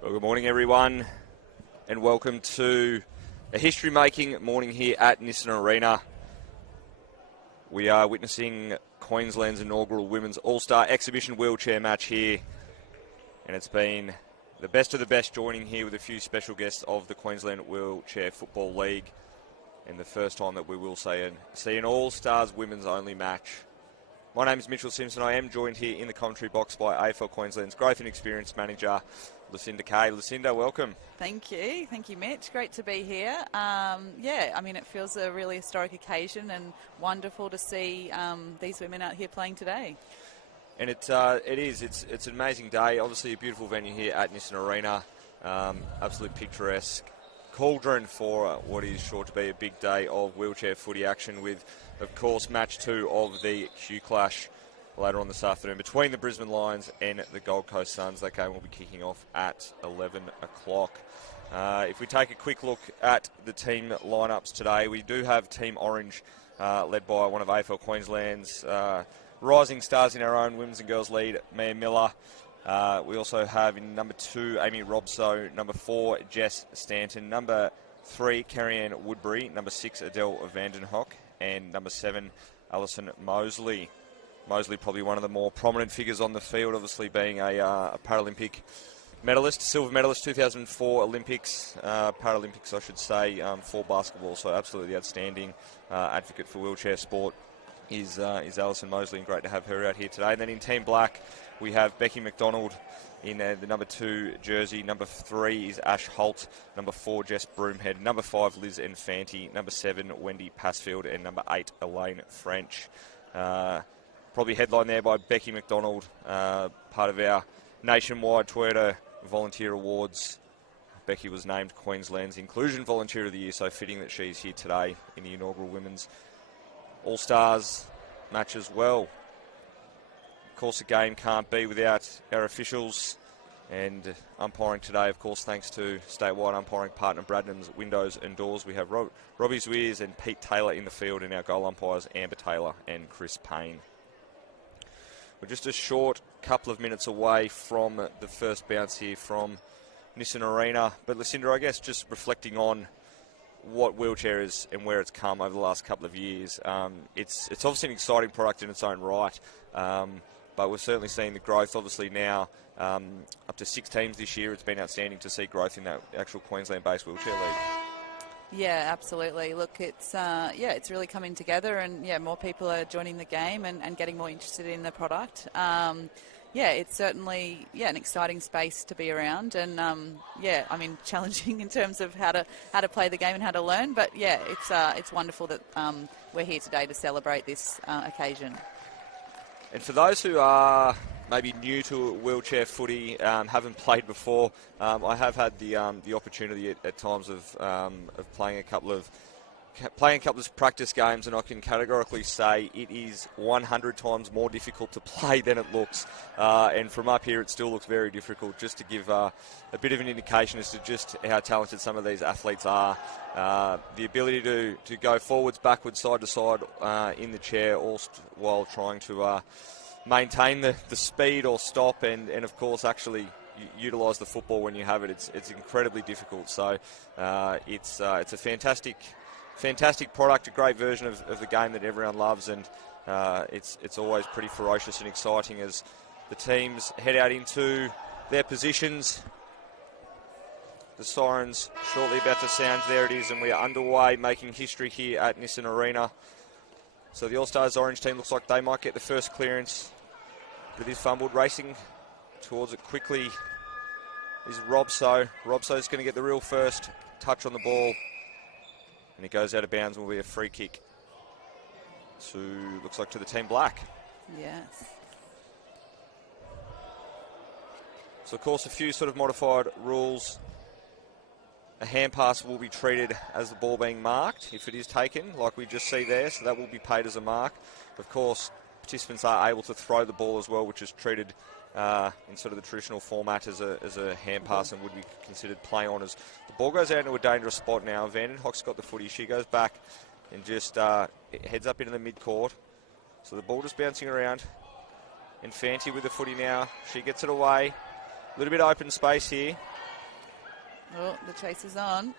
Well, good morning, everyone, and welcome to a history-making morning here at Nissan Arena. We are witnessing Queensland's inaugural Women's All-Star Exhibition wheelchair match here, and it's been the best of the best joining here with a few special guests of the Queensland Wheelchair Football League, and the first time that we will see an All-Stars women's only match. My name is Mitchell Simpson. I am joined here in the commentary box by AFL Queensland's Growth and Experience Manager, Lucinda Kay. Lucinda, welcome. Thank you, Mitch. Great to be here. It feels a really historic occasion and wonderful to see these women out here playing today. And it's an amazing day. Obviously, a beautiful venue here at Nissan Arena. Absolutely picturesque cauldron for what is sure to be a big day of wheelchair footy action with, of course, match 2 of the Q Clash later on this afternoon between the Brisbane Lions and the Gold Coast Suns. That game will be kicking off at 11 o'clock. If we take a quick look at the team lineups today, we do have Team Orange led by one of AFL Queensland's rising stars in our own women's and girls lead, Mia Miller. We also have in number 2, Amy Robso, number 4, Jess Stanton, number 3, Carrie-Anne Woodbury, number 6, Adele Vandenhoek, and number 7, Alison Mosley. Mosley probably one of the more prominent figures on the field, obviously being a Paralympic medalist, silver medalist, 2004 Olympics, Paralympics I should say, for basketball, so absolutely outstanding advocate for wheelchair sport is Alison Mosley, and great to have her out here today. And then in Team Black, we have Becky McDonald in the number 2 jersey. Number 3 is Ash Holt. Number 4, Jess Broomhead. Number 5, Liz Infanti. Number 7, Wendy Passfield. And number 8, Elaine French. Probably headlined there by Becky McDonald, part of our nationwide Toyota Volunteer Awards. Becky was named Queensland's Inclusion Volunteer of the Year, so fitting that she's here today in the inaugural Women's All-Stars match as well. Of course, the game can't be without our officials, and umpiring today, of course, thanks to statewide umpiring partner Bradnam's Windows and Doors. We have Robbie Zwiers and Pete Taylor in the field, and our goal umpires Amber Taylor and Chris Payne. We're just a short couple of minutes away from the first bounce here from Nissan Arena. But Lucinda, I guess just reflecting on what wheelchair is and where it's come over the last couple of years, it's obviously an exciting product in its own right. But we're certainly seeing the growth, obviously now up to 6 teams this year. It's been outstanding to see growth in that actual Queensland-based wheelchair league. Yeah, absolutely. Look, it's really coming together, and more people are joining the game and getting more interested in the product. It's certainly an exciting space to be around, and challenging in terms of how to play the game and how to learn. But it's wonderful that we're here today to celebrate this occasion. And for those who are maybe new to wheelchair footy, haven't played before, I have had the opportunity at times of playing a couple of practice games, and I can categorically say it is 100 times more difficult to play than it looks. And from up here, it still looks very difficult. Just to give a bit of an indication as to just how talented some of these athletes are. The ability to go forwards, backwards, side to side in the chair, all while trying to maintain the speed or stop, and of course actually utilise the football when you have it. It's incredibly difficult. So it's a fantastic product, a great version of the game that everyone loves, and it's always pretty ferocious and exciting as the teams head out into their positions. The sirens shortly about to sound. There it is, and we are underway, making history here at Nissan Arena. So the All-Stars Orange team looks like they might get the first clearance. But it is fumbled, racing towards it quickly is Robso. Robso's going to get the real first touch on the ball. And it goes out of bounds and will be a free kick looks like to the Team Black. Yes. So, of course, a few sort of modified rules. A hand pass will be treated as the ball being marked if it is taken, like we just see there, so that will be paid as a mark. Of course, participants are able to throw the ball as well, which is treated in sort of the traditional format as a hand pass and would be considered play on. As the ball goes out into a dangerous spot now, Vandenhoek's got the footy. She goes back and just heads up into the mid-court. So the ball just bouncing around. Infanti with the footy now. She gets it away. A little bit of open space here. Oh, the chase is on.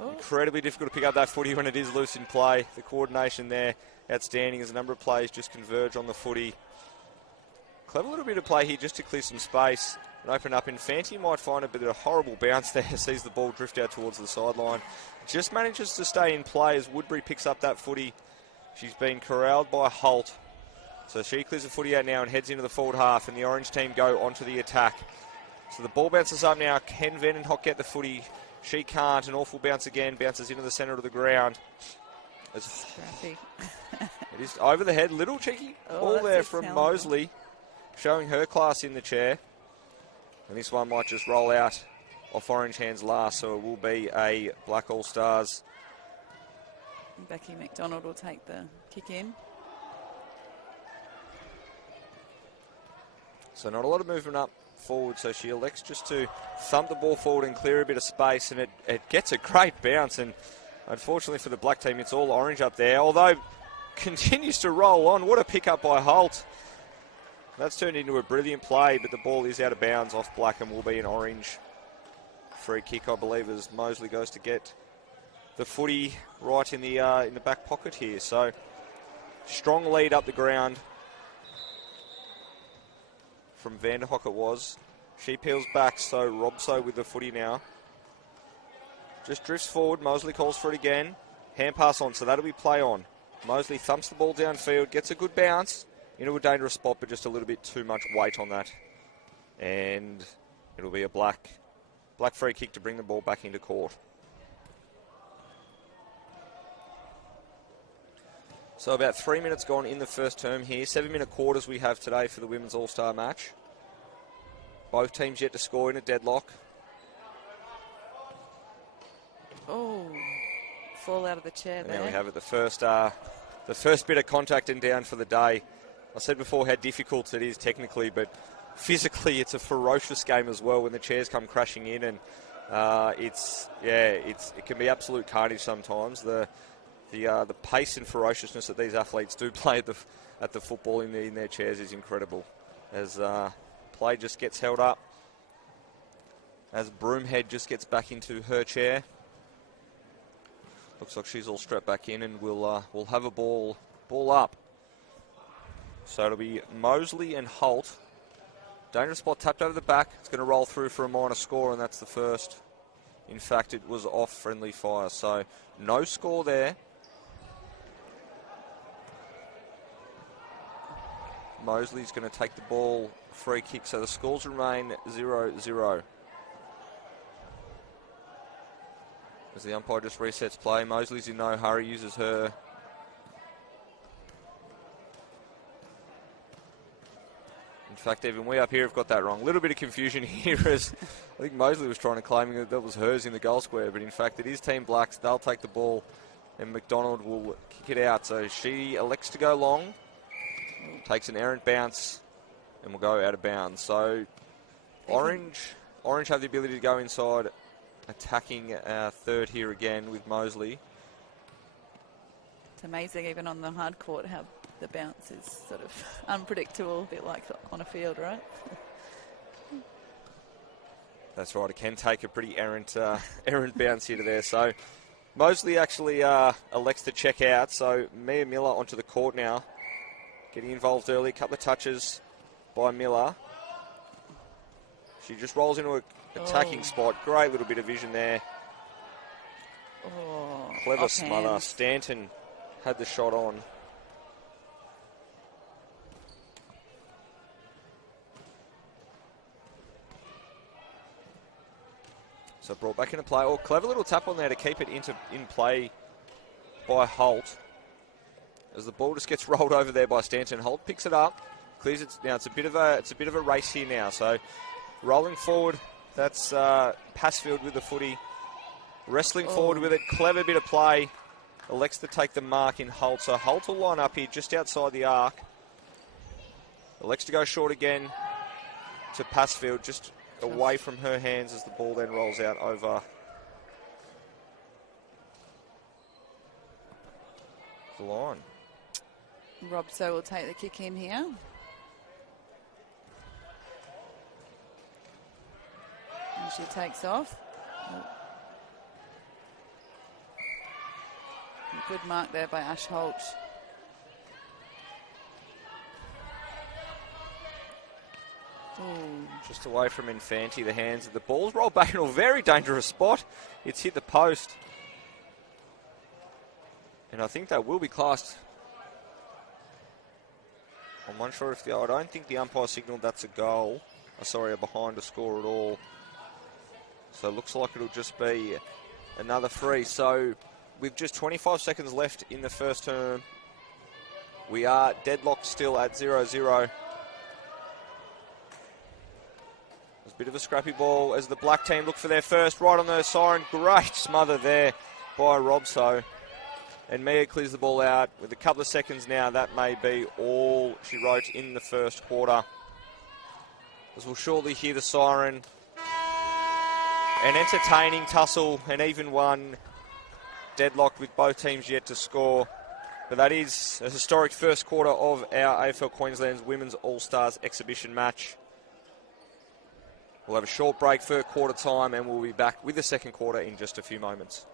Oh. Incredibly difficult to pick up that footy when it is loose in play. The coordination there, outstanding as a number of players just converge on the footy. Clever little bit of play here just to clear some space and open up. Infanti might find a bit of a horrible bounce there, sees the ball drift out towards the sideline. Just manages to stay in play as Woodbury picks up that footy. She's been corralled by Holt. So she clears the footy out now and heads into the forward half, and the Orange team go onto the attack. So the ball bounces up now. Can Vandenhoek get the footy? She can't. An awful bounce again. Bounces into the centre of the ground. Scrappy. It is over the head. Little cheeky ball there from Mosley, showing her class in the chair. And this one might just roll out off Orange hands last, so it will be a Black All-Stars. Becky McDonald will take the kick in. So not a lot of movement up forward, so she elects just to thump the ball forward and clear a bit of space, and it gets a great bounce, and unfortunately for the Black team, it's all Orange up there, although continues to roll on. What a pick-up by Holt. That's turned into a brilliant play, but the ball is out of bounds off Black and will be an Orange free kick, I believe, as Mosley goes to get the footy right in the back pocket here. So strong lead up the ground from Vanderhoek it was. She peels back, so Robso with the footy now. Just drifts forward. Mosley calls for it again. Hand pass on, so that'll be play on. Mosley thumps the ball downfield, gets a good bounce into a dangerous spot, but just a little bit too much weight on that. And it'll be a black free kick to bring the ball back into court. So about 3 minutes gone in the first term here. 7-minute quarters we have today for the Women's All-Star match. Both teams yet to score in a deadlock. Oh, fall out of the chair there. And there we have it, the first bit of contact and down for the day. I said before how difficult it is technically, but physically it's a ferocious game as well when the chairs come crashing in, and it can be absolute carnage sometimes. The pace and ferociousness that these athletes do play at the football in their chairs is incredible. As play just gets held up, as Broomhead just gets back into her chair. Looks like she's all strapped back in, and we'll have a ball up. So it'll be Mosley and Holt. Dangerous spot tapped over the back. It's going to roll through for a minor score, and that's the first. In fact, it was off friendly fire, so no score there. Mosley's going to take the ball, free kick, so the scores remain 0-0. As the umpire just resets play, Mosley's in no hurry, uses her. In fact, even we up here have got that wrong. A little bit of confusion here, as I think Mosley was trying to claim that was hers in the goal square, but in fact it is Team Blacks. They'll take the ball, and McDonald will kick it out. So she elects to go long, takes an errant bounce, and will go out of bounds. So Orange have the ability to go inside, attacking third here again with Mosley. It's amazing, even on the hard court, how the bounce is sort of unpredictable, a bit like on a field, right? That's right. It can take a pretty errant bounce here to there. So Mosley actually elects to check out. So Mia Miller onto the court now, getting involved early. A couple of touches by Miller. She just rolls into an attacking spot. Great little bit of vision there. Oh, clever smother. Hands. Stanton had the shot on. So brought back into play. Oh, clever little tap on there to keep it in play by Holt. As the ball just gets rolled over there by Stanton. Holt picks it up, clears it. Now it's a bit of a race here now. So rolling forward, that's Passfield with the footy. Wrestling forward with it. Clever bit of play. Elects to take the mark in Holt. So Holt will line up here just outside the arc. Elects to go short again to Passfield, just away from her hands as the ball then rolls out over the line. Robso will take the kick in here. And she takes off. Good mark there by Ash Holt. Ooh. Just away from Infante, the hands of the ball's rolled back into a very dangerous spot. It's hit the post. And I think that will be classed. I'm unsure if I don't think the umpire signalled that's a goal. Sorry, a behind a score at all. So it looks like it'll just be another free. So with just 25 seconds left in the first term, we are deadlocked still at 0-0. There's a bit of a scrappy ball as the black team look for their first, right on the siren. Great smother there by Robso. And Mia clears the ball out with a couple of seconds now. That may be all she wrote in the first quarter. As we'll shortly hear the siren. An entertaining tussle, and even one deadlocked with both teams yet to score. But that is a historic first quarter of our AFL Queensland's Women's All-Stars exhibition match. We'll have a short break for quarter time, and we'll be back with the second quarter in just a few moments.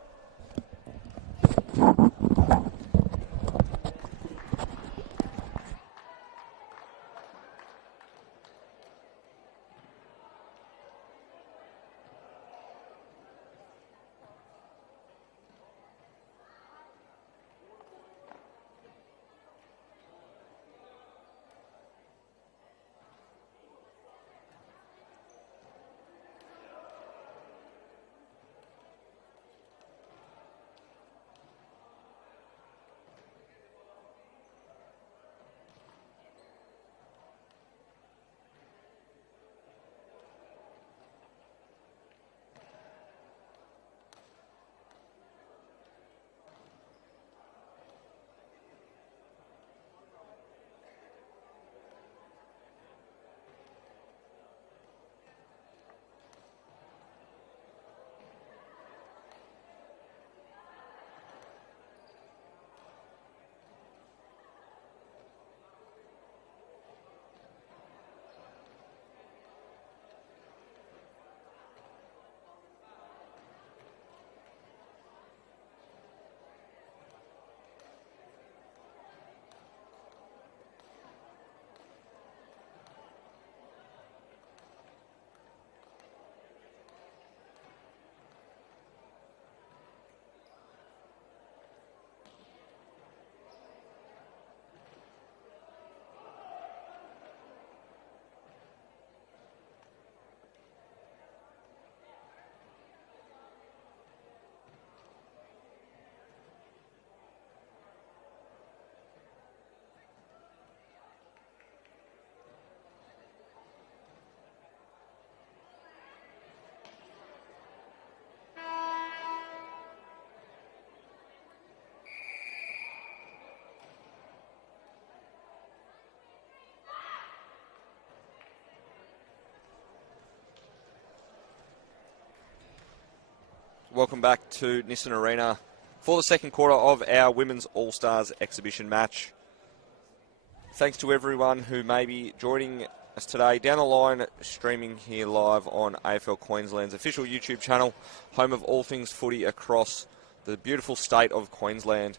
Welcome back to Nissan Arena for the second quarter of our Women's All-Stars exhibition match. Thanks to everyone who may be joining us today down the line, streaming here live on AFL Queensland's official YouTube channel, home of all things footy across the beautiful state of Queensland.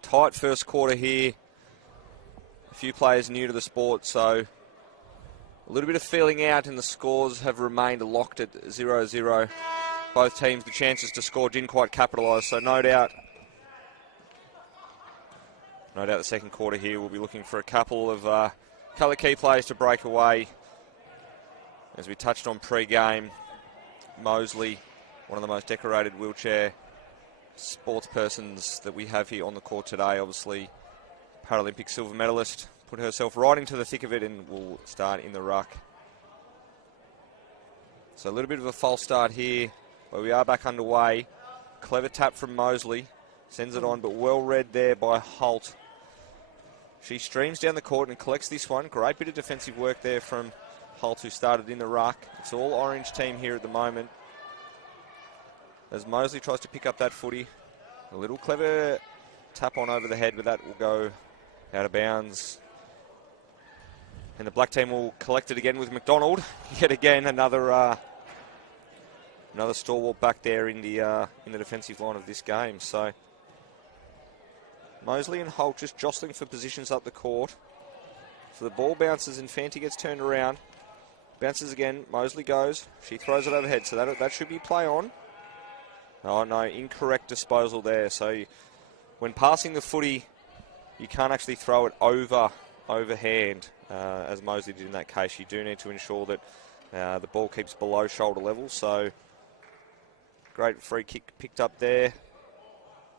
Tight first quarter here. A few players new to the sport, so a little bit of feeling out, and the scores have remained locked at 0-0. Both teams, the chances to score didn't quite capitalise, so no doubt the second quarter here we'll be looking for a couple of key players to break away. As we touched on pre-game, Mosley, one of the most decorated wheelchair sports persons that we have here on the court today, obviously Paralympic silver medalist, put herself right into the thick of it and will start in the ruck. So a little bit of a false start here, but we are back underway. Clever tap from Mosley, sends it on, but well read there by Holt. She streams down the court and collects this one. Great bit of defensive work there from Holt, who started in the ruck. It's all orange team here at the moment. As Mosley tries to pick up that footy, a little clever tap on over the head, but that will go out of bounds. And the black team will collect it again with McDonald. Yet again, another Another stalwart back there in the defensive line of this game. So Mosley and Holt just jostling for positions up the court. So the ball bounces and Fanti gets turned around. Bounces again. Mosley goes. She throws it overhead. So that should be play on. Oh, no. Incorrect disposal there. So when passing the footy, you can't actually throw it overhand, as Mosley did in that case. You do need to ensure that the ball keeps below shoulder level. So great free kick picked up there.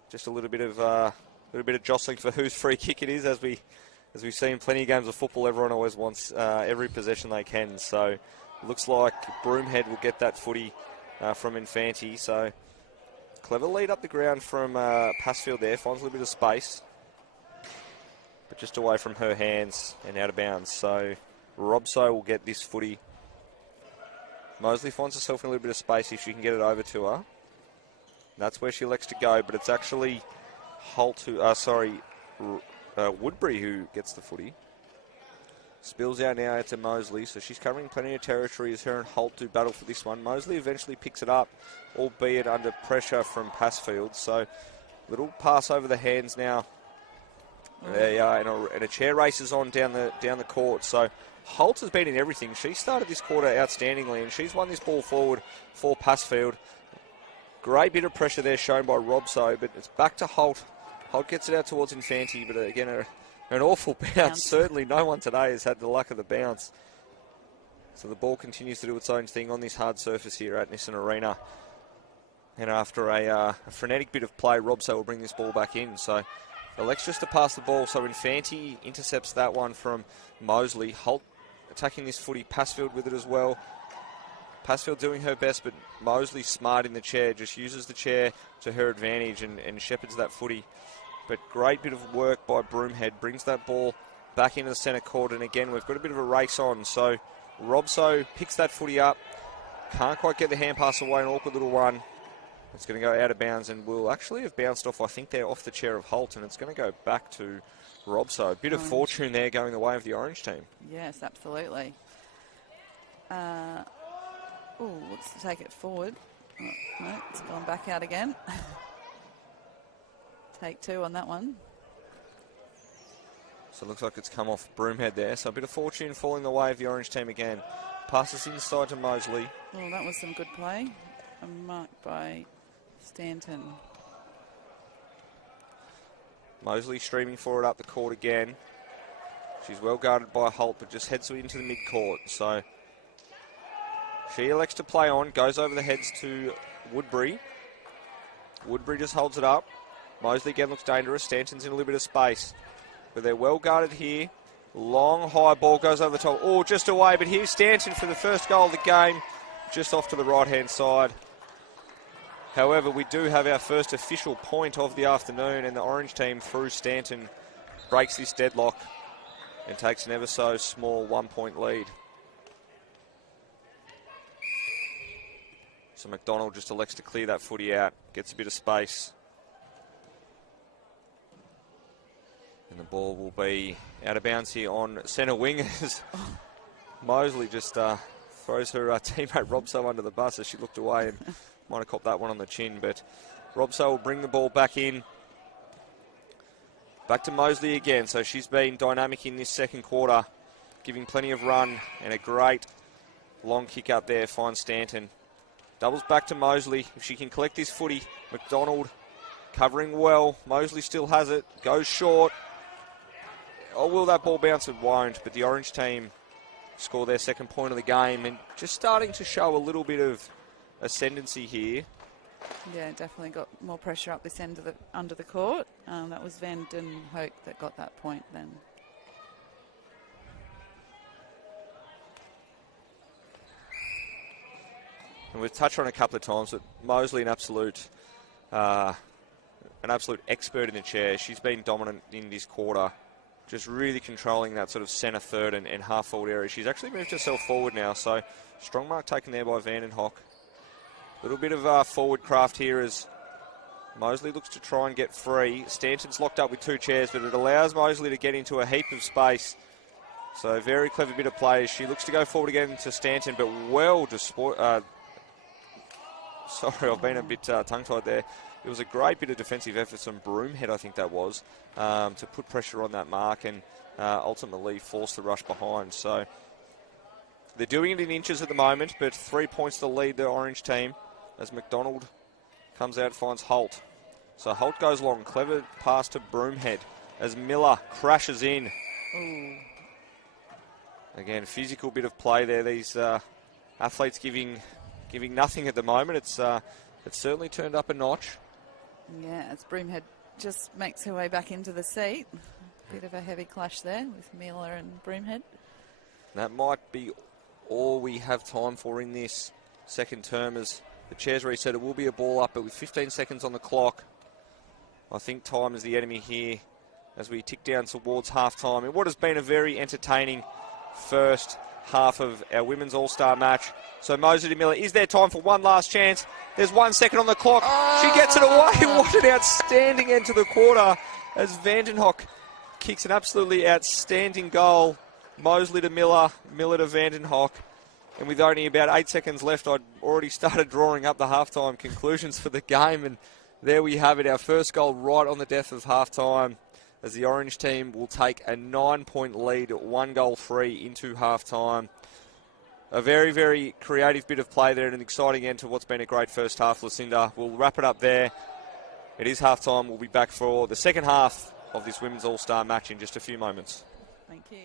Just a little bit of jostling for whose free kick it is, as we've seen plenty of games of football. Everyone always wants every possession they can. So it looks like Broomhead will get that footy from Infante. So clever lead up the ground from Passfield there. Finds a little bit of space, but just away from her hands and out of bounds. So Robso will get this footy. Mosley finds herself in a little bit of space if she can get it over to her. That's where she elects to go, but it's actually Woodbury who gets the footy. Spills out now to Mosley, so she's covering plenty of territory as her and Holt do battle for this one. Mosley eventually picks it up, albeit under pressure from Passfield. So little pass over the hands now. There you are, and a chair races on down the court. So Holt has been in everything. She started this quarter outstandingly, and she's won this ball forward for Passfield. Great bit of pressure there shown by Robso, but it's back to Holt. Holt gets it out towards Infante, but again, an awful bounce. Certainly no one today has had the luck of the bounce. So the ball continues to do its own thing on this hard surface here at Nissan Arena. And after a frenetic bit of play, Robso will bring this ball back in. So elects just to pass the ball. So Infante intercepts that one from Mosley. Holt attacking this footy. Passfield with it as well. Passfield doing her best, but Mosley smart in the chair. Just uses the chair to her advantage and shepherds that footy. But great bit of work by Broomhead. Brings that ball back into the centre court. And again, we've got a bit of a race on. So Robso picks that footy up. Can't quite get the hand pass away. An awkward little one. It's going to go out of bounds and will actually have bounced off, I think they're off the chair of Holt, and it's going to go back to Robso. A bit of fortune there going the way of the Orange team. Yes, absolutely. Looks to take it forward. Oh, no, it's gone back out again. Take two on that one. So it looks like it's come off Broomhead there. So a bit of fortune falling the way of the Orange team again. Passes inside to Mosley. Oh, that was some good play. A mark by Stanton. Mosley streaming forward up the court again. She's well guarded by Holt, but just heads into the mid-court. So she elects to play on, goes over the heads to Woodbury. Woodbury just holds it up. Mosley again looks dangerous. Stanton's in a little bit of space, but they're well guarded here. Long, high ball goes over the top. Oh, just away, but here's Stanton for the first goal of the game, just off to the right-hand side. However, we do have our first official point of the afternoon, and the Orange team, through Stanton, breaks this deadlock and takes an ever so small 1-point lead. So McDonald just elects to clear that footy out, gets a bit of space. And the ball will be out of bounds here on centre wing as Mosley just throws her teammate Robso under the bus as she looked away and might have copped that one on the chin. But Robso will bring the ball back in. Back to Mosley again. So she's been dynamic in this second quarter, giving plenty of run, and a great long kick up there finds Stanton. Doubles back to Mosley. If she can collect this footy, McDonald covering well. Mosley still has it. Goes short. Oh, will that ball bounce? It won't. But the Orange team score their second point of the game and just starting to show a little bit of ascendancy here. Yeah, definitely got more pressure up this end of under the court. That was Van Den Hoek that got that point then. And we've touched on it a couple of times, but Mosley, an absolute expert in the chair. She's been dominant in this quarter, just really controlling that sort of centre third and half forward area. She's actually moved herself forward now, so strong mark taken there by Van Den Hoek. Little bit of forward craft here as Mosley looks to try and get free. Stanton's locked up with two chairs, but it allows Mosley to get into a heap of space. So very clever bit of play. She looks to go forward again to Stanton, but well Sorry, I've been a bit tongue-tied there. It was a great bit of defensive effort from Broomhead, I think that was, to put pressure on that mark and ultimately force the rush behind. So they're doing it in inches at the moment, but 3 points to lead the Orange team as McDonald comes out, finds Holt. So Holt goes long, clever pass to Broomhead as Miller crashes in. Ooh. Again, physical bit of play there. These athletes giving nothing at the moment. It's certainly turned up a notch. Yeah, as Broomhead just makes her way back into the seat. Bit of a heavy clash there with Miller and Broomhead. That might be all we have time for in this second term, as the chairs reset. It will be a ball up, but with 15 seconds on the clock, I think time is the enemy here as we tick down towards half-time. In what has been a very entertaining first half of our Women's All-Star match. So Mosley Miller, is there time for one last chance? There's 1 second on the clock. She gets it away. What an outstanding end to the quarter as Vandenhoek kicks an absolutely outstanding goal. Mosley to Miller, Miller to Vandenhoek. And with only about 8 seconds left, I'd already started drawing up the halftime conclusions for the game. And there we have it, our first goal right on the death of halftime, as the Orange team will take a 9-point lead, 1 goal free into halftime. A very, very creative bit of play there and an exciting end to what's been a great first half, Lucinda. We'll wrap it up there. It is halftime. We'll be back for the second half of this Women's All-Star match in just a few moments. Thank you.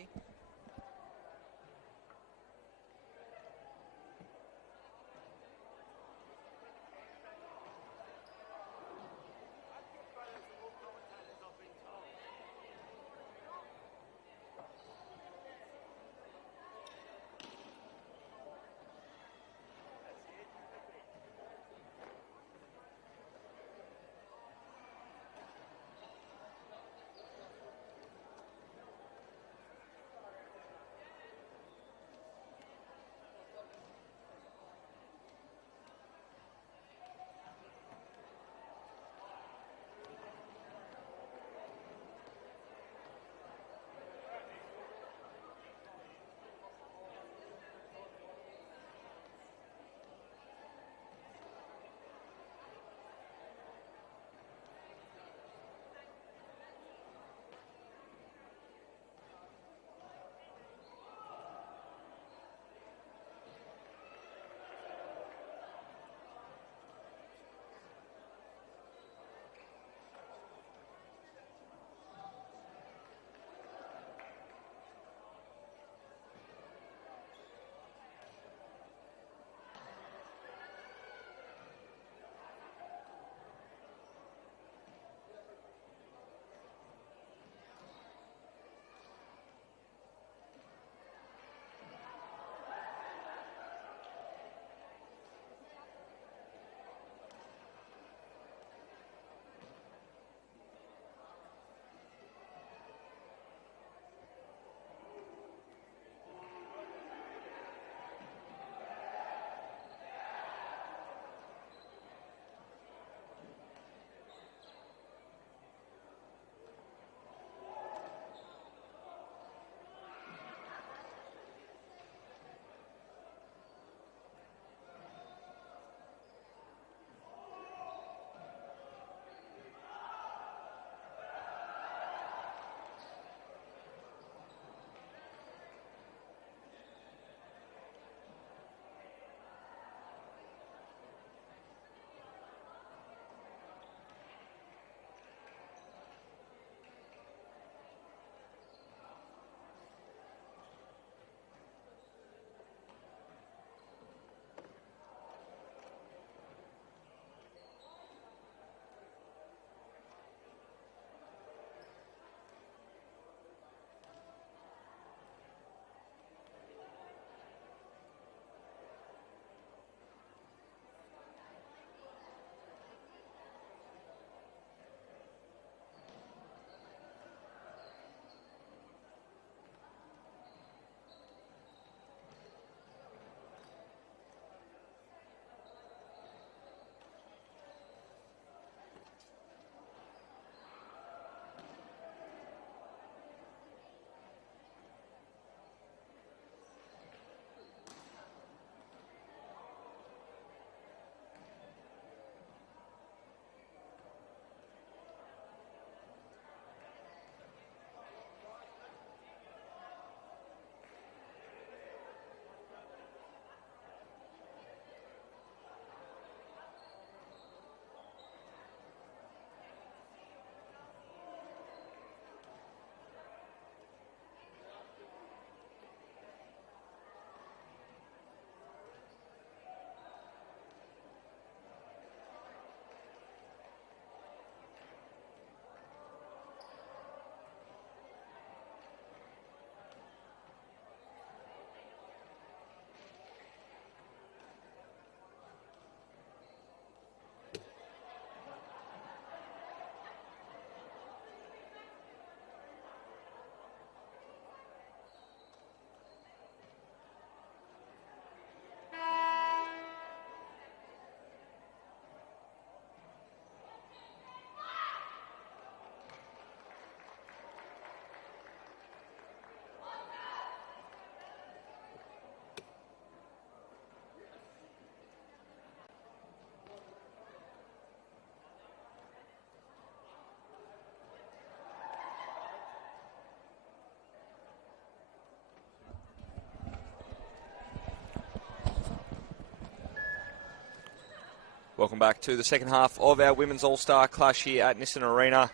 Welcome back to the second half of our Women's All-Star Clash here at Nissan Arena.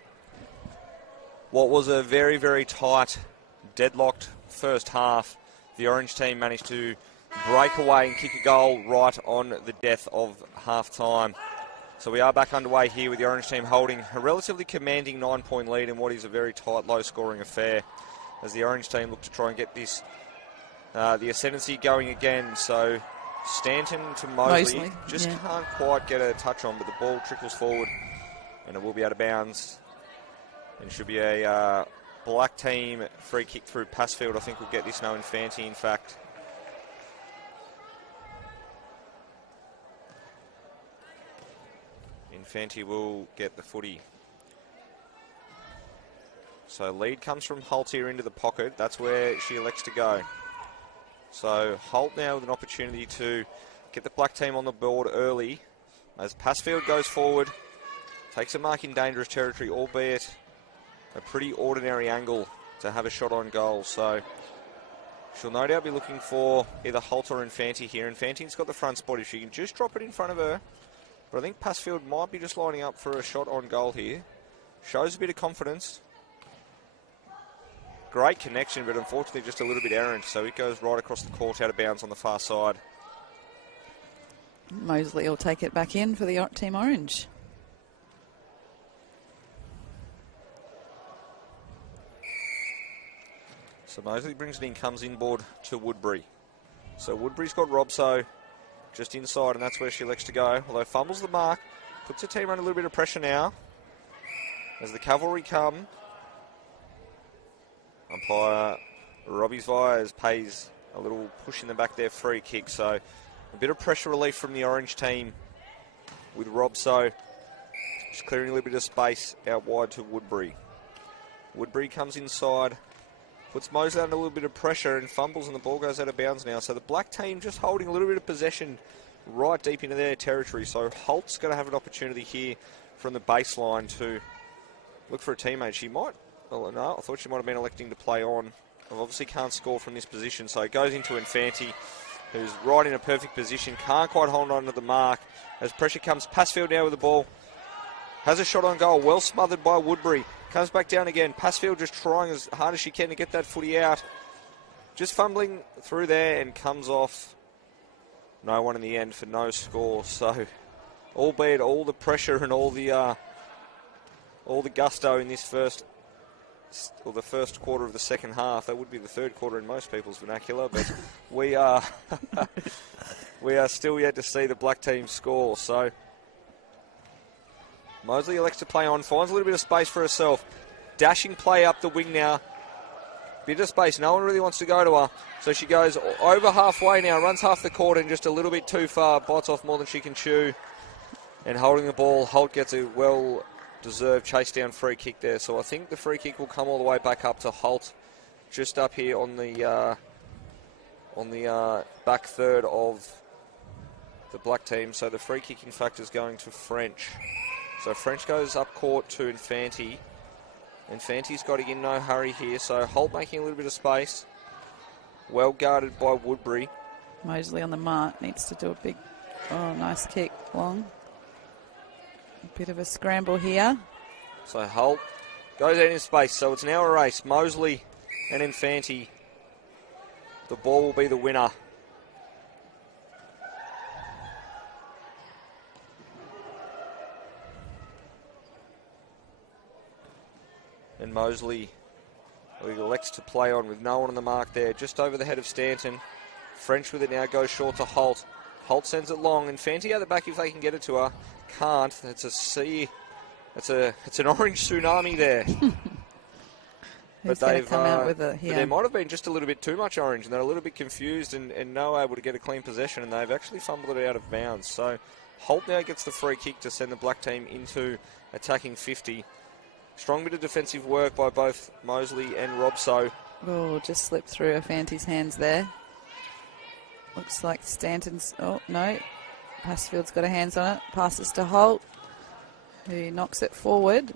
What was a very, very tight, deadlocked first half. The Orange team managed to break away and kick a goal right on the death of half-time. So we are back underway here with the Orange team holding a relatively commanding 9-point lead in what is a very tight, low-scoring affair, as the Orange team look to try and get this the ascendancy going again. So Stanton to Mosley just can't quite get a touch on, but the ball trickles forward and it will be out of bounds. And it should be a black team free kick through Passfield. I think we'll get this now. Infanti, in fact. Infanti will get the footy. So lead comes from Holt here into the pocket. That's where she elects to go. So Holt now with an opportunity to get the black team on the board early as Passfield goes forward, takes a mark in dangerous territory, albeit a pretty ordinary angle to have a shot on goal. So she'll no doubt be looking for either Holt or Infanti here. Infanti's got the front spot if she can just drop it in front of her. But I think Passfield might be just lining up for a shot on goal here. Shows a bit of confidence. Great connection, but unfortunately just a little bit errant. So it goes right across the court, out of bounds on the far side. Mosley will take it back in for the Team Orange. So Mosley brings it in, comes inboard to Woodbury. So Woodbury's got Robso just inside, and that's where she elects to go. Although fumbles the mark, puts her team under a little bit of pressure now. As the cavalry come, umpire Robbie Zvires pays a little push in the back there, free kick. So a bit of pressure relief from the Orange team with Robso. Just clearing a little bit of space out wide to Woodbury. Woodbury comes inside, puts Mosley under a little bit of pressure and fumbles, and the ball goes out of bounds now. So the black team just holding a little bit of possession right deep into their territory. So Holt's going to have an opportunity here from the baseline to look for a teammate. She might, well, no, I thought she might have been electing to play on. Obviously can't score from this position, so it goes into Infanti, who's right in a perfect position. Can't quite hold on to the mark. As pressure comes, Passfield now with the ball. Has a shot on goal, well smothered by Woodbury. Comes back down again. Passfield just trying as hard as she can to get that footy out. Just fumbling through there and comes off. No one in the end for no score. So, albeit all the pressure and all the gusto in this first quarter of the second half. That would be the third quarter in most people's vernacular, but we are still yet to see the black team score. So Mosley elects to play on, finds a little bit of space for herself. Dashing play up the wing now. Bit of space, no one really wants to go to her. So she goes over halfway now, runs half the court and just a little bit too far, bites off more than she can chew. And holding the ball, Holt gets a well-deserved chase down free kick there. So I think the free kick will come all the way back up to Holt, just up here on the back third of the black team. So the free kick, in fact, is going to French. So French goes up court to Infanti. Infanti's got to in no hurry here. So Holt making a little bit of space. Well guarded by Woodbury. Mosley on the mark, needs to do a big, nice kick long. A bit of a scramble here. So Holt goes out in space. So it's now a race. Mosley and Infanti. The ball will be the winner. And Mosley elects to play on with no one on the mark there, just over the head of Stanton. French with it now, goes short to Holt. Holt sends it long, and Fanti out the back if they can get it to her. Can't. It's a sea. It's an orange tsunami there. But they've come out with it here. But there might have been just a little bit too much orange, and they're a little bit confused and no able to get a clean possession, and they've actually fumbled it out of bounds. So Holt now gets the free kick to send the black team into attacking 50. Strong bit of defensive work by both Mosley and Robso. Oh, just slipped through Afanti's hands there. Looks like Stanton's... Oh, no. Passfield's got a hands on it. Passes to Holt, who knocks it forward.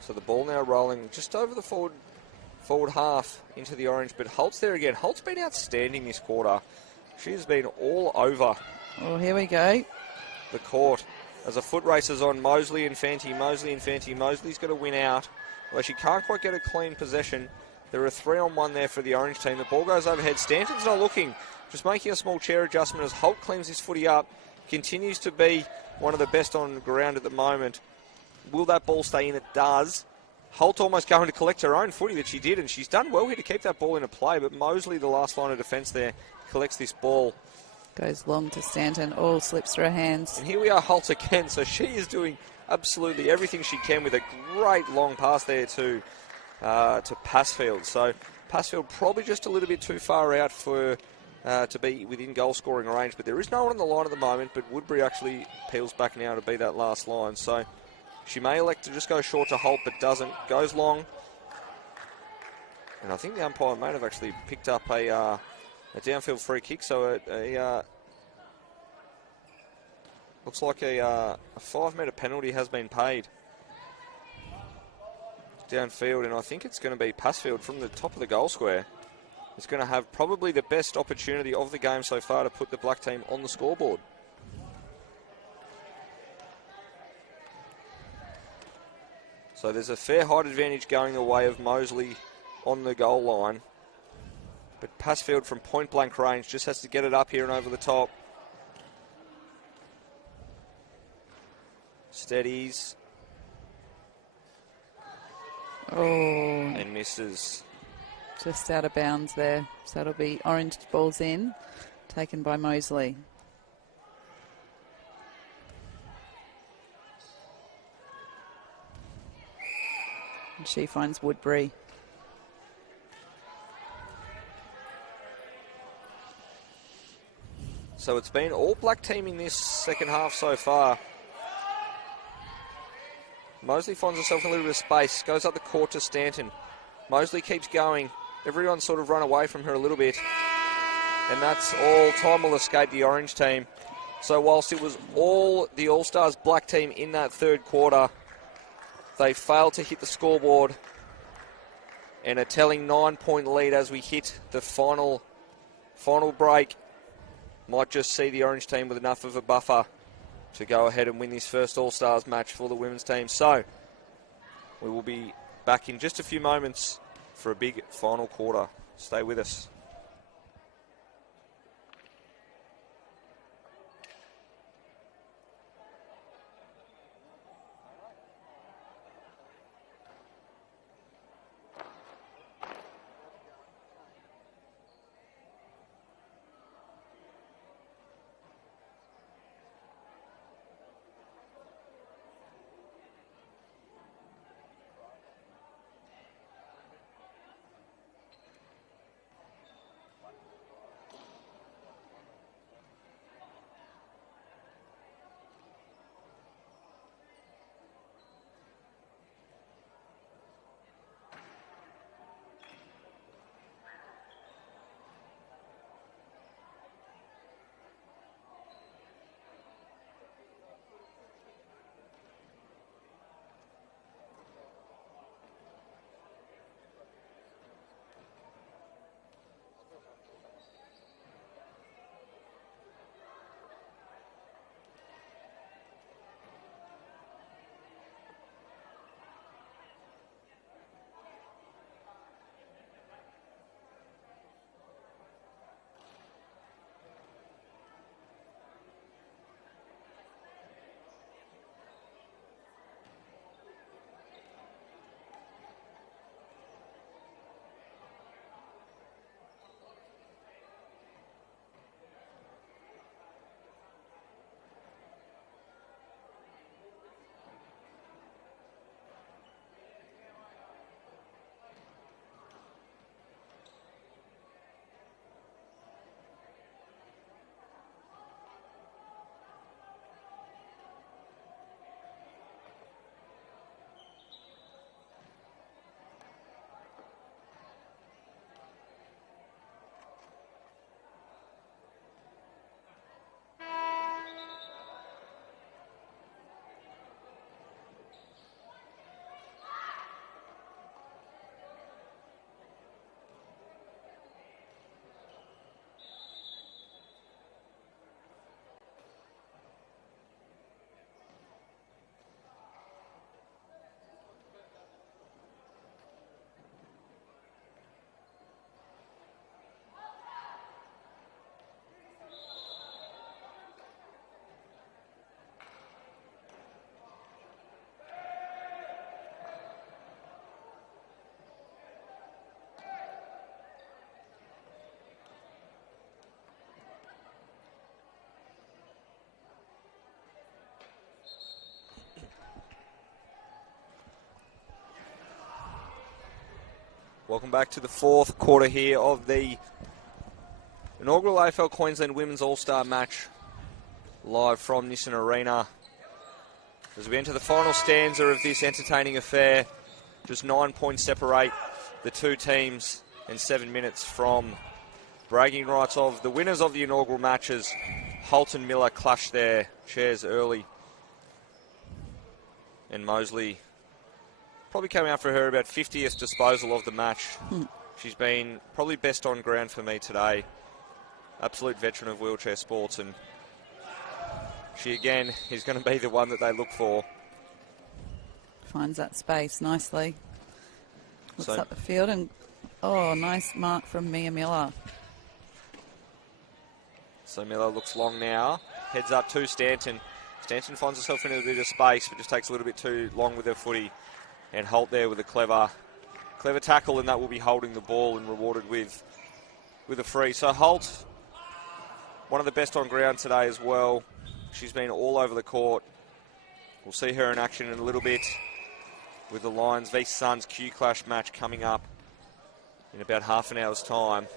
So the ball now rolling just over the forward half into the orange, but Holt's there again. Holt's been outstanding this quarter. She's been all over Oh, here we go. the court as a foot races on Mosley and Fanti. Mosley's got to win out. Although she can't quite get a clean possession. There are 3-on-1 there for the orange team. The ball goes overhead. Stanton's not looking. Just making a small chair adjustment as Holt cleans his footy up. Continues to be one of the best on ground at the moment. Will that ball stay in? It does. Holt almost going to collect her own footy that she did, and she's done well here to keep that ball in play. But Mosley, the last line of defence there, collects this ball. Goes long to Stanton. All slips through her hands. And here we are, Holt again. So she is doing absolutely everything she can with a great long pass there to Passfield. So Passfield probably just a little bit too far out for to be within goal scoring range. But there is no one on the line at the moment. But Woodbury actually peels back now to be that last line. So she may elect to just go short to Holt, but doesn't. Goes long. And I think the umpire may have actually picked up a downfield free kick. So looks like a 5-metre penalty has been paid downfield, and I think it's going to be Passfield from the top of the goal square. It's going to have probably the best opportunity of the game so far to put the black team on the scoreboard. So there's a fair height advantage going the way of Mosley on the goal line. But Passfield from point blank range just has to get it up here and over the top. Steadies. Oh. And misses. Just out of bounds there. So it'll be orange balls in, taken by Mosley. And she finds Woodbury. So it's been all black team in this second half so far. Mosley finds herself in a little bit of space, goes up the court to Stanton. Mosley keeps going. Everyone's sort of run away from her a little bit. And that's all time will escape the orange team. So whilst it was all the All-Stars black team in that third quarter, they failed to hit the scoreboard. And a telling 9-point lead as we hit the final break. Might just see the orange team with enough of a buffer to go ahead and win this first All-Stars match for the women's team. So we will be back in just a few moments for a big final quarter. Stay with us. Welcome back to the fourth quarter here of the inaugural AFL Queensland Women's All-Star match, live from Nissan Arena. As we enter the final stanza of this entertaining affair, just 9 points separate the two teams and 7 minutes from bragging rights of the winners of the inaugural matches. Holt and Miller clashed their chairs early, and Mosley probably came out for her about 50th disposal of the match. She's been probably best on ground for me today. Absolute veteran of wheelchair sports, and she again is going to be the one that they look for. Finds that space nicely. Looks So- up the field and, oh, nice mark from Mia Miller. So Miller looks long now, heads up to Stanton. Stanton finds herself in a bit of space, but just takes a little bit too long with her footy. And Holt there with a clever tackle, and that will be holding the ball and rewarded with a free. So Holt, one of the best on ground today as well. She's been all over the court. We'll see her in action in a little bit with the Lions v Suns Q Clash match coming up in about half an hour's time.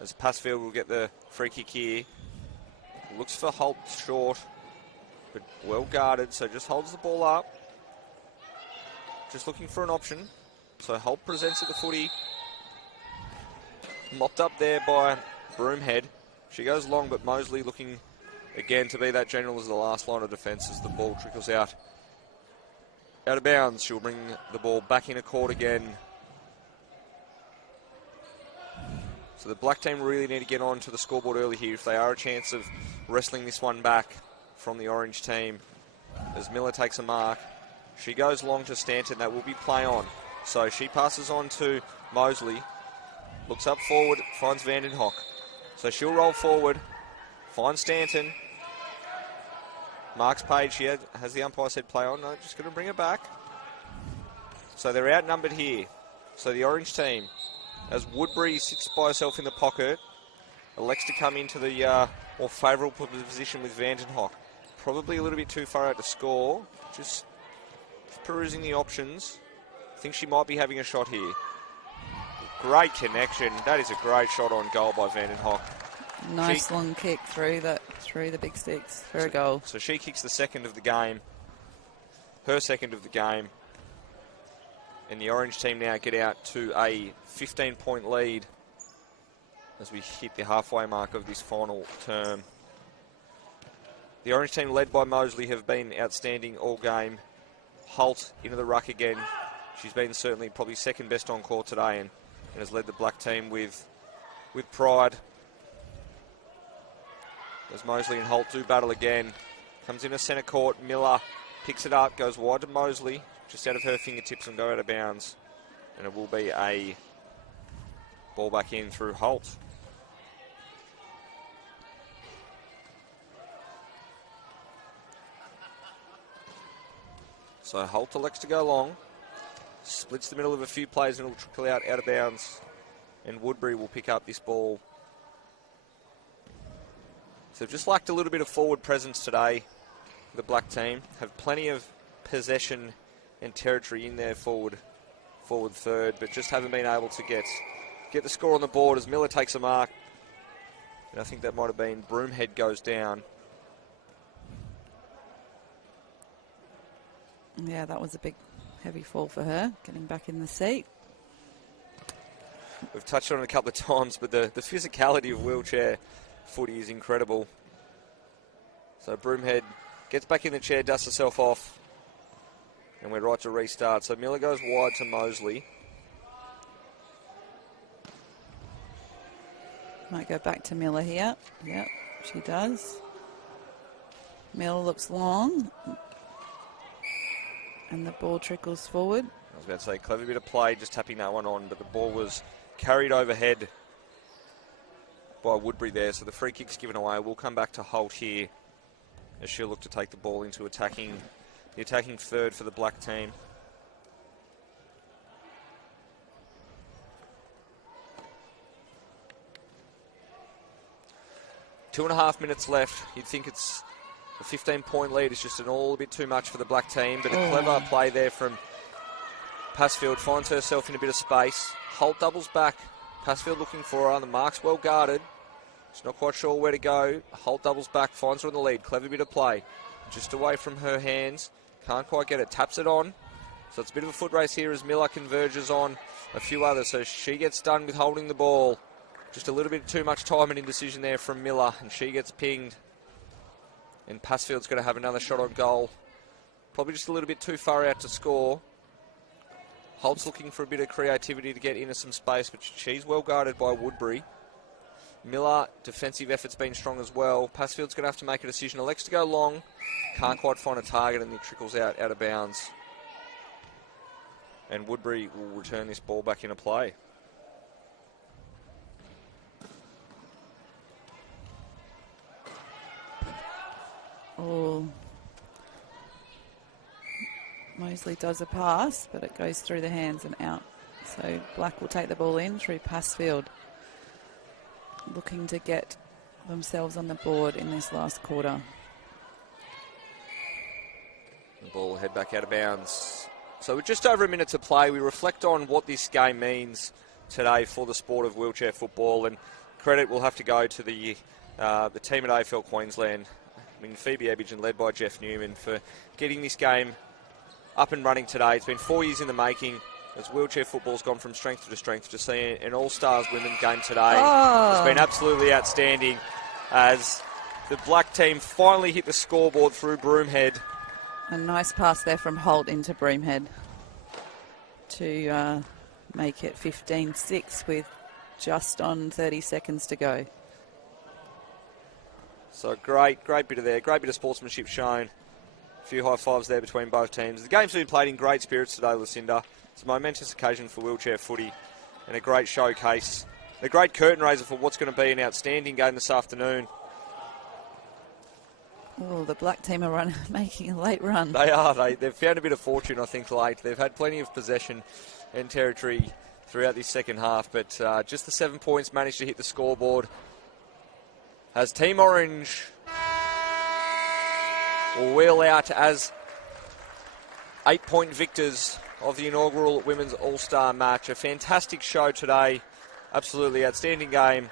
As Passfield will get the free kick here. Looks for Holt short, but well guarded, so just holds the ball up. Just looking for an option. So Holt presents at the footy. Mopped up there by Broomhead. She goes long, but Mosley looking again to be that general as the last line of defence as the ball trickles out of bounds. She'll bring the ball back into court again. So the black team really need to get on to the scoreboard early here if they are a chance of wrestling this one back from the orange team. As Miller takes a mark. She goes long to Stanton. That will be play on. So she passes on to Mosley. Looks up forward, finds Vandenhoek. So she'll roll forward, finds Stanton. Marks Page here. Has the umpire said play on? No, just going to bring it back. So they're outnumbered here. So the orange team, as Woodbury sits by herself in the pocket, elects to come into the more favourable position with Vandenhoek. Probably a little bit too far out to score. Just perusing the options. I think she might be having a shot here. Great connection. That is a great shot on goal by Vandenhoek. Nice long kick through the big sticks for a goal. So she kicks the second of the game. Her second of the game. And the orange team now get out to a 15-point lead as we hit the halfway mark of this final term. The orange team led by Mosley have been outstanding all game. Holt into the ruck again. She's been certainly probably second best on court today and has led the black team with pride. As Mosley and Holt do battle again. Comes into centre court. Miller picks it up, goes wide to Mosley, just out of her fingertips and go out of bounds. And it will be a ball back in through Holt. So Holt elects to go long. Splits the middle of a few plays and it'll trickle out of bounds. And Woodbury will pick up this ball. So just lacked a little bit of forward presence today. The black team have plenty of possession and territory in their forward third, but just haven't been able to get the score on the board as Miller takes a mark. And I think that might have been Broomhead goes down. Yeah, that was a big, heavy fall for her, getting back in the seat. We've touched on it a couple of times, but the physicality of wheelchair footy is incredible. So Broomhead gets back in the chair, dusts herself off, and we're right to restart. So Miller goes wide to Mosley. Might go back to Miller here. Yep, she does. Miller looks long. And the ball trickles forward. I was about to say, clever bit of play, just tapping that one on, but the ball was carried overhead by Woodbury there, so the free kick's given away. We'll come back to Holt here as she'll look to take the ball into the attacking third for the black team. Two and a half minutes left. You'd think it's a 15-point lead. It's just an all a bit too much for the black team, but a clever play there from Passfield finds herself in a bit of space. Holt doubles back. Passfield looking for her. The mark's well guarded. She's not quite sure where to go. Holt doubles back, finds her in the lead. Clever bit of play. Just away from her hands. Can't quite get it. Taps it on. So it's a bit of a foot race here as Miller converges on a few others. So she gets done with holding the ball. Just a little bit too much time and indecision there from Miller. And she gets pinged. And Passfield's going to have another shot on goal. Probably just a little bit too far out to score. Holt's looking for a bit of creativity to get into some space, but she's well guarded by Woodbury. Miller, defensive effort's been strong as well. Passfield's going to have to make a decision. Elects to go long. Can't quite find a target, and it trickles out of bounds. And Woodbury will return this ball back into play. Oh. Mosley does a pass, but it goes through the hands and out. So Black will take the ball in through Passfield, looking to get themselves on the board in this last quarter. The ball will head back out of bounds. So with just over a minute to play, we reflect on what this game means today for the sport of wheelchair football, and credit will have to go to the team at AFL Queensland. I mean, Phoebe Ebbingen, led by Jeff Newman, for getting this game up and running today. It's been 4 years in the making as wheelchair football's gone from strength to strength. To see an All-Stars women game today has been absolutely outstanding as the Black team finally hit the scoreboard through Broomhead. A nice pass there from Holt into Broomhead to make it 15-6 with just on 30 seconds to go. So great bit of there, great bit of sportsmanship shown. A few high fives there between both teams. The game's been played in great spirits today, Lucinda. It's a momentous occasion for wheelchair footy and a great showcase. A great curtain raiser for what's going to be an outstanding game this afternoon. Oh, the Black team are making a late run. They are. They've found a bit of fortune, I think, late. They've had plenty of possession and territory throughout this second half, but just the 7 points managed to hit the scoreboard as Team Orange will wheel out as 8-point victors of the inaugural Women's All-Star match. A fantastic show today. Absolutely outstanding game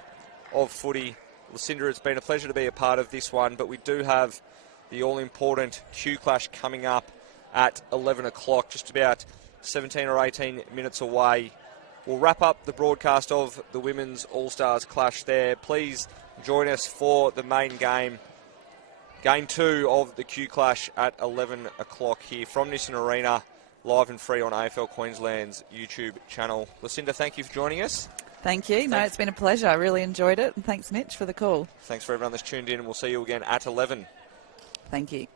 of footy. Lucinda, it's been a pleasure to be a part of this one, but we do have the all-important Q Clash coming up at 11 o'clock, just about 17 or 18 minutes away. We'll wrap up the broadcast of the Women's All-Stars Clash there. Please join us for the main game. Game 2 of the Q Clash at 11 o'clock here from Nissan Arena, live and free on AFL Queensland's YouTube channel. Lucinda, thank you for joining us. Thank you. No, it's been a pleasure. I really enjoyed it. And thanks, Mitch, for the call. Thanks for everyone that's tuned in, and we'll see you again at 11. Thank you.